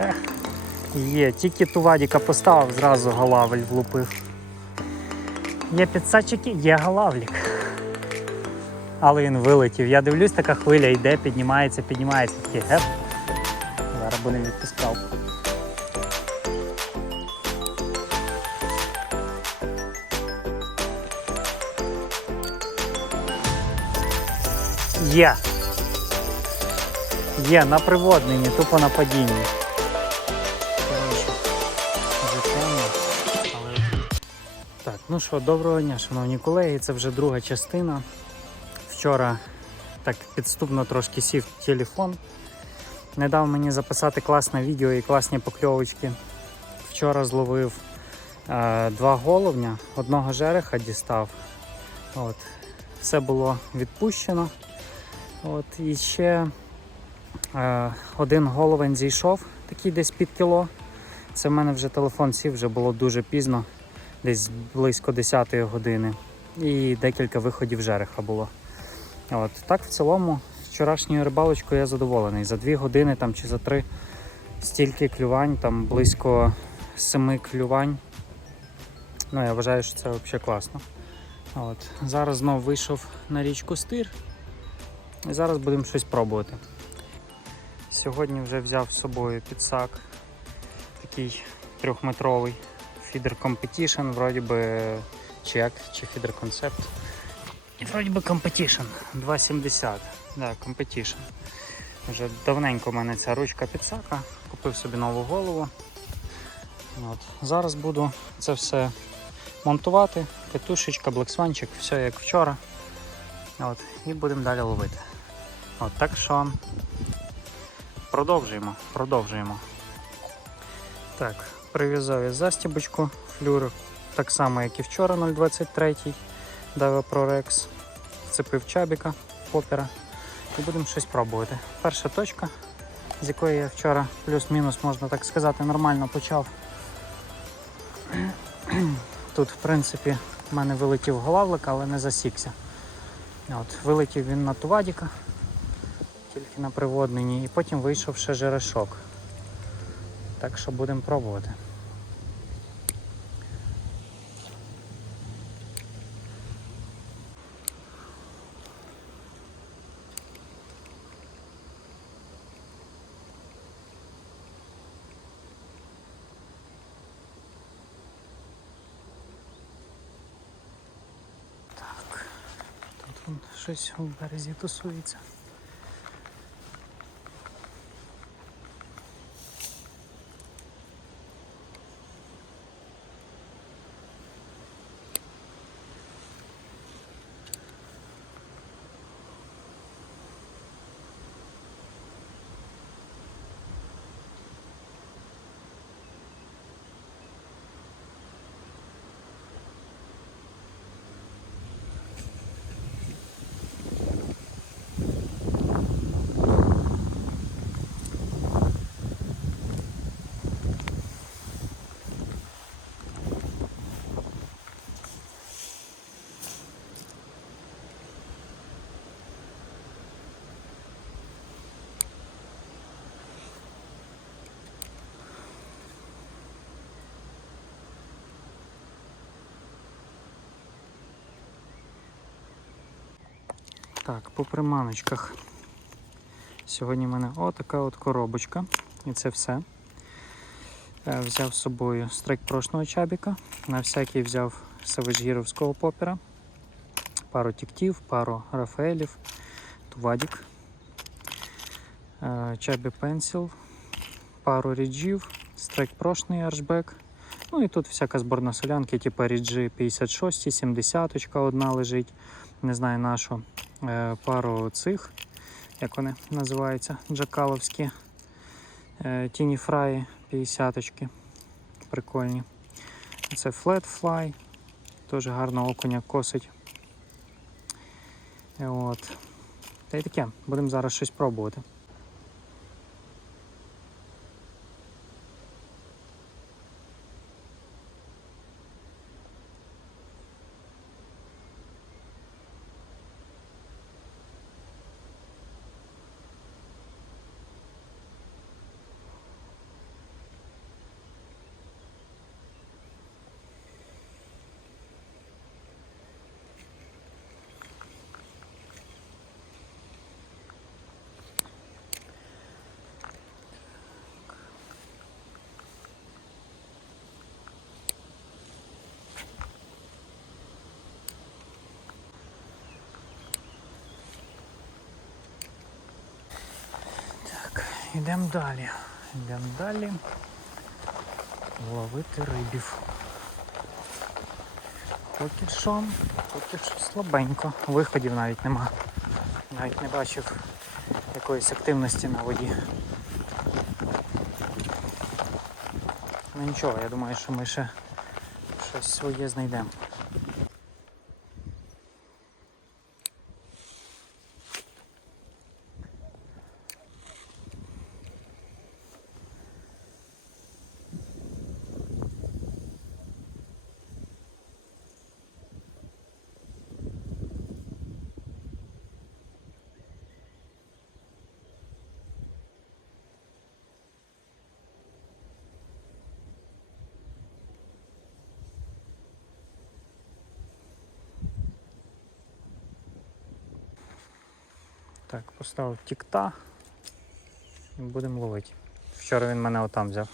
Ех, є, тільки ту вадіка поставив, зразу галавель влупив. Є підсадчики, є галавлік. Але він вилетів. Я дивлюсь, така хвиля йде, піднімається, піднімається. Такий геп. Зараз будемо відпускав. Є. Є на приводненні, тупо на падінні. Ну що, доброго дня, шановні колеги. Це вже друга частина. Вчора так підступно трошки сів телефон. Не дав мені записати класне відео і класні покльовочки. Вчора зловив е, два головня, одного жереха дістав. От. Все було відпущено. От, і ще е, один головень зійшов, такий десь під кіло. Це в мене вже телефон сів, вже було дуже пізно, десь близько 10 години. І декілька виходів жереха було. От, так, в цілому, вчорашньою рибалочкою я задоволений. За 2 години там, чи за 3 стільки клювань, там близько 7 клювань. Ну, я вважаю, що це взагалі класно. От. Зараз знов вийшов на річку Стир. І зараз будемо щось пробувати. Сьогодні вже взяв з собою підсак, такий трьохметровий Feeder Competition, вроді би чи як, чи Feeder Concept. Вроді би Competition 2,70. Да, Competition. Вже давненько в мене ця ручка підсака, купив собі нову голову. От. Зараз буду це все монтувати, катушечка, блексванчик, все як вчора. От. І будемо далі ловити. От, так що продовжуємо, продовжуємо. Так, прив'язав я застібочку флюр, так само, як і вчора 0,23 Dava Pro Rex. Вцепив чабіка, попера і будемо щось пробувати. Перша точка, з якої я вчора плюс-мінус, можна так сказати, нормально почав. Тут, в принципі, в мене вилетів голавлик, але не засікся. От, вилетів він на тувадіка, тільки на приводненні, і потім вийшов ще жерешок. Так що будемо пробувати. Щось у березі тусується. Так, по приманочках. Сьогодні в мене отака от коробочка. І це все. Е, Взяв з собою страйк прошного чабіка. На всякий взяв савижгіровського попера. Пару тіктів, пару рафаелів, тувадік, е, чабі пенсіл, пару ріджів, страйк прошний аршбек. Ну і тут всяка зборна солянки, типу ріджі 56, 70 одна лежить. Не знаю на що. Е, пару цих, як вони називаються, джакаловські е, тіні фраї 50-очки. Прикольні. Це Flatfly, теж гарно окуня косить. От. Та й таке, будемо зараз щось пробувати. Йдемо далі. Йдемо далі. Ловити рибів. Поки що, поки що слабенько. Виходів навіть нема. Навіть не бачив якоїсь активності на воді. Ну нічого, я думаю, що ми ще щось своє знайдемо. Так, поставив тікта і будемо ловити. Вчора він мене отам взяв.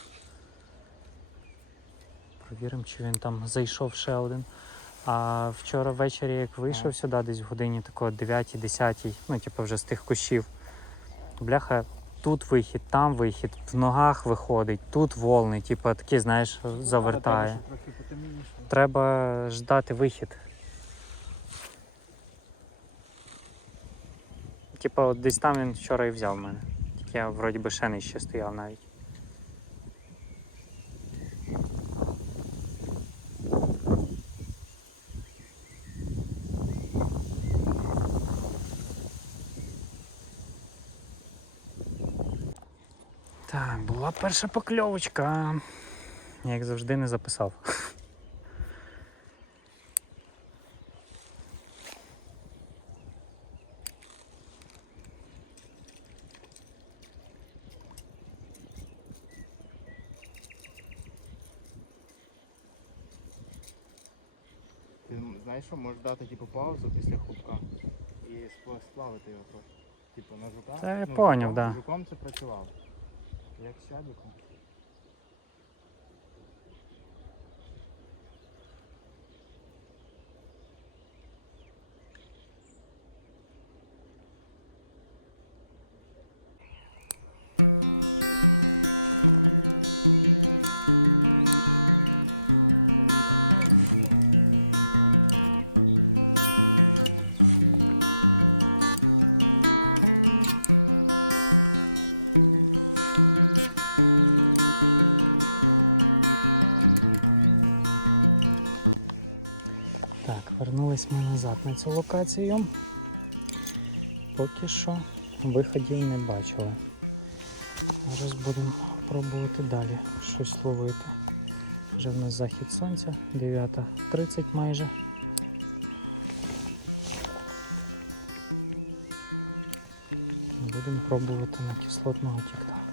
Провіримо, чи він там зайшов ще один. А вчора ввечері, як вийшов сюди, десь в годині такого 9-10, ну, типу вже з тих кущів. Бляха, тут вихід, там вихід, в ногах виходить, тут волни, типу такі, знаєш, завертає. Треба ждати вихід. Типа от десь там він вчора і взяв мене. Тільки я вроді би ще нижче стояв навіть. Так, була перша покльовочка. Як завжди не записав. Ти знаєш, що можеш дати типу паузу після хубка і спла- сплавити його трохи. Типу на жука. Це я Ну, поняв, жуком- да. Жуком це працювало. Як з щабіком. Так, вернулись ми назад на цю локацію. Поки що виходів не бачили. Зараз будемо пробувати далі щось ловити. Вже в нас захід сонця, 9.30 майже. Будемо пробувати на кислотного тікта.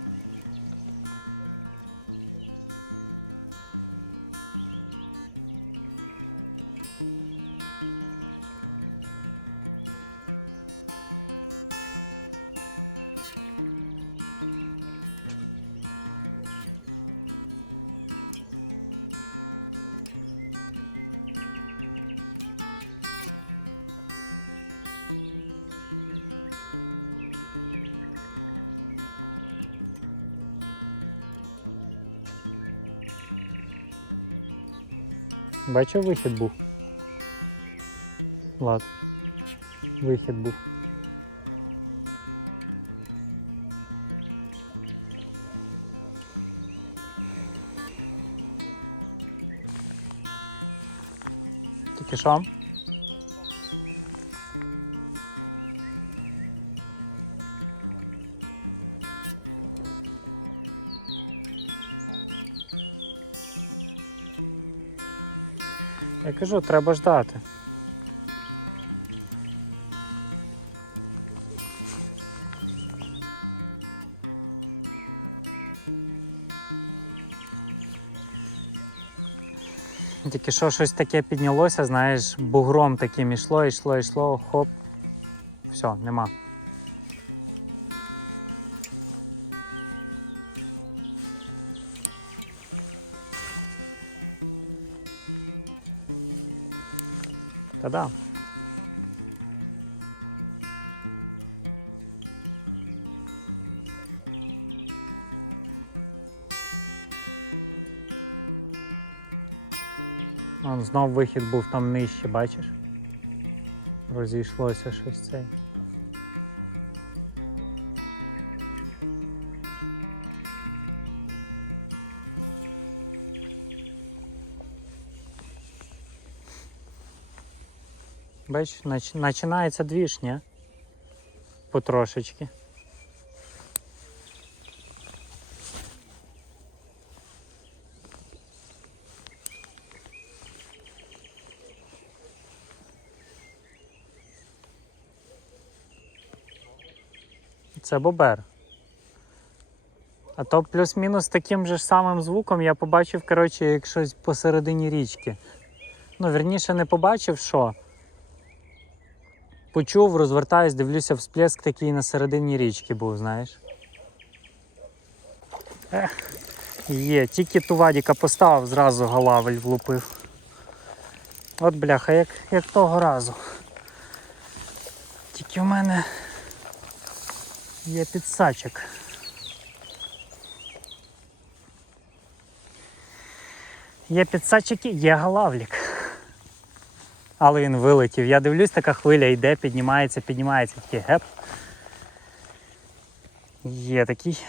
Бачив вихід був. Влад. Вихід був. Тільки що? Кажу, треба ждати. Тільки що щось таке піднялося, знаєш, бугром таким ішло, йшло, йшло, хоп. Все, нема. Та-да. Знов вихід був там нижче, бачиш? Розійшлося щось цей. Нач... починається двіж, ні? Потрошечки. Це бобер. А то плюс-мінус таким же самим звуком я побачив, коротше, як щось посередині річки. Ну, вірніше, не побачив, що. Почув, розвертаюсь, дивлюся, всплеск такий на середині річки був, знаєш. Ех, є, тільки ту вадіка поставив, зразу галавель влупив. От бляха, як, як того разу. Тільки в мене є підсачок. Є підсачики, є галавлік. Але він вилетів. Я дивлюсь, така хвиля йде, піднімається, піднімається. Такий геп. Є такий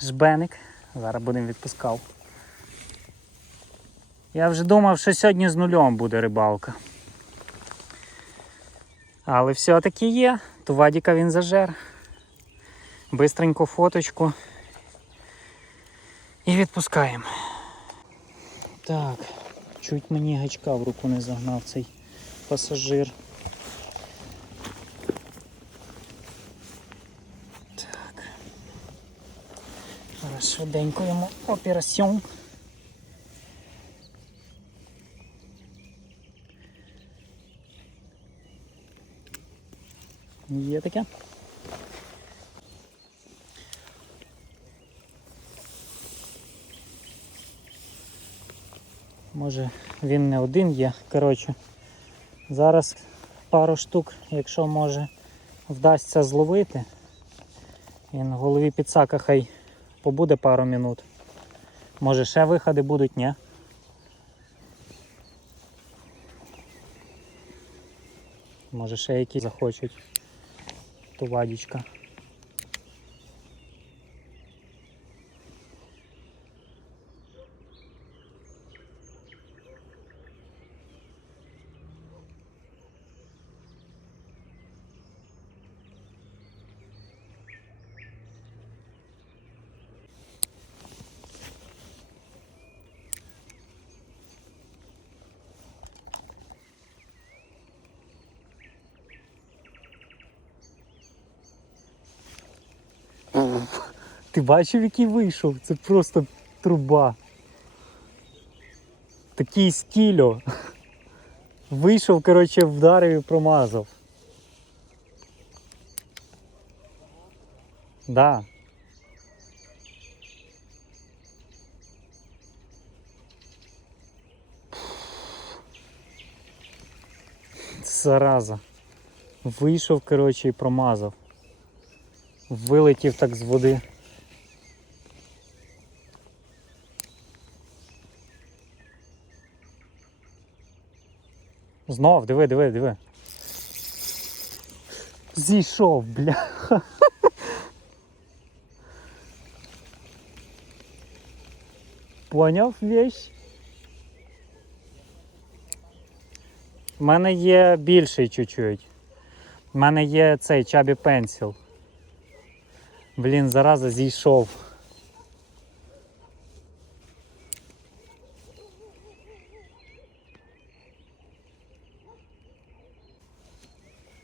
жбеник. Зараз будемо відпускав. Я вже думав, що сьогодні з нульом буде рибалка. Але все-таки є. Тувадіка він зажер. Бистренько фоточку. І відпускаємо. Так, чуть мені гачка в руку не загнав цей пасажир. Так. Зараз швиденько йому. Є таке. Може він не один є. Коротше, зараз пару штук, якщо може вдасться зловити. Він в голові підсака хай побуде пару минут. Може ще виходи будуть, ні? Може ще які захочуть. ту вадічка. Ти бачив, який вийшов? Це просто труба. Такий скільо. Вийшов, коротше, вдарив і промазав. Да. Зараза. Вийшов, коротше, і промазав. Вилетів так з води. Знов, диви, диви, диви. Зійшов, бля. Поняв вещь? У мене є більший чуть-чуть. У мене є цей чабі пенсіл. Блін, зараза зійшов.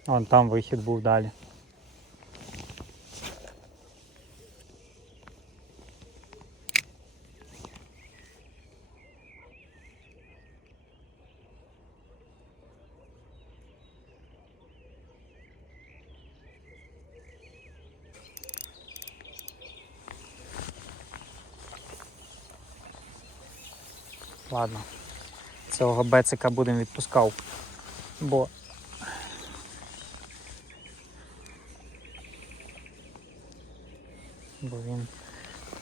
Вон там вихід був далі. Ладно, цього бецика будемо відпускав, бо він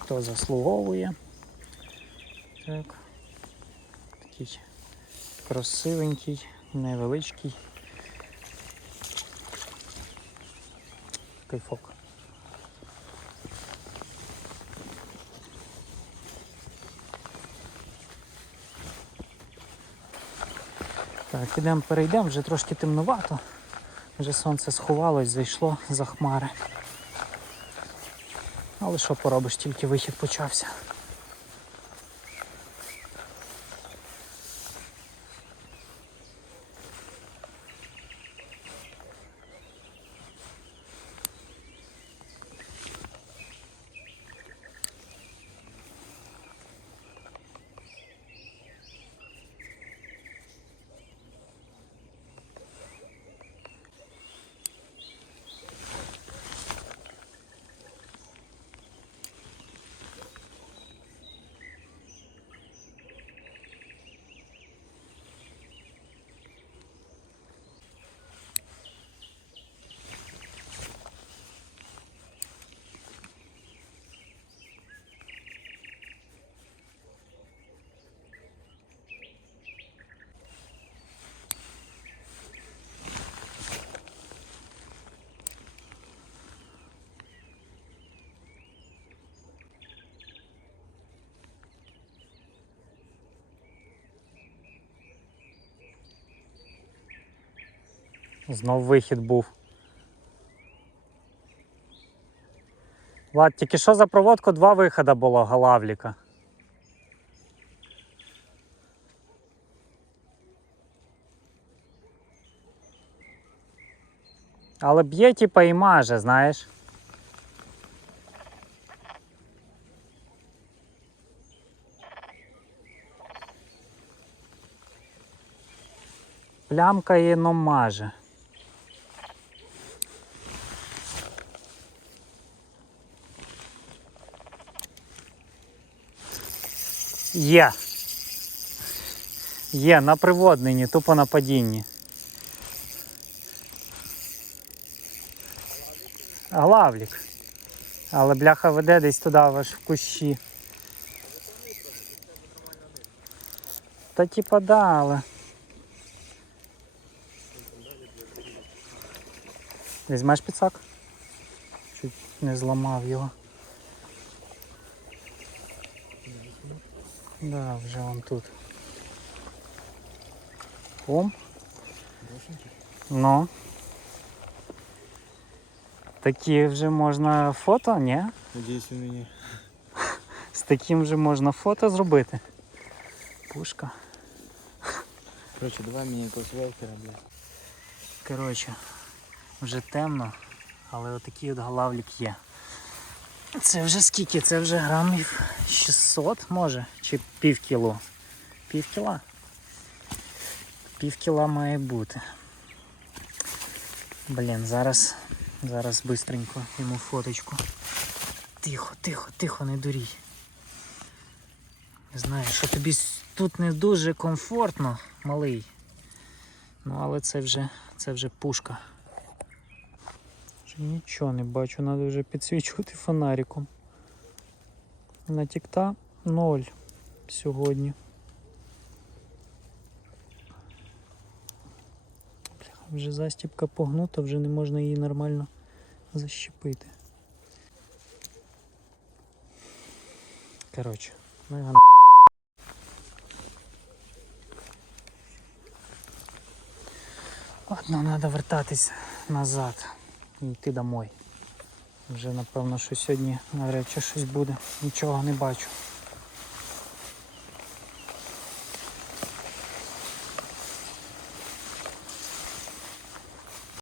хто заслуговує. Так. Такий Красивенький, невеличкий. Кайфок. Так, ідемо перейдемо, вже трошки темнувато. Вже сонце сховалось, зайшло за хмари. Але що поробиш, тільки вихід почався. Знов вихід був. Влад, тільки що за проводку два виходи було галавліка. Але б'є типа і маже, знаєш. Плямка но маже. Є. Є, на приводнині, тупо на падінні. Главлік. Але бляха веде десь туди аж в кущі. Та типа да, але. Візьмеш підсак? Чуть не зламав його. Да, вже он тут. Ом. Ну. Такі вже можна фото, ні? Надіюсь, він мені. З таким вже можна фото зробити. Пушка. Коротше, давай мені якогось велкера, блядь. Коротше, вже темно, але отакий от галавлік є. Це вже скільки? Це вже грамів 600 може? Чи пів кіло? Пів кіла? Пів кіла має бути. Блін, зараз, зараз бистренько йому фоточку. Тихо, тихо, тихо, не дурій. Знаю, що тобі тут не дуже комфортно, малий. Ну, але це вже, це вже пушка. Нічого не бачу, треба вже підсвічувати фонариком. На тікта ноль сьогодні. Бляха, Вже застіпка погнута, вже не можна її нормально защепити. Коротше, ну на- Ладно, треба вертатись назад і йти домой. Вже напевно, що сьогодні навряд чи щось буде. Нічого не бачу.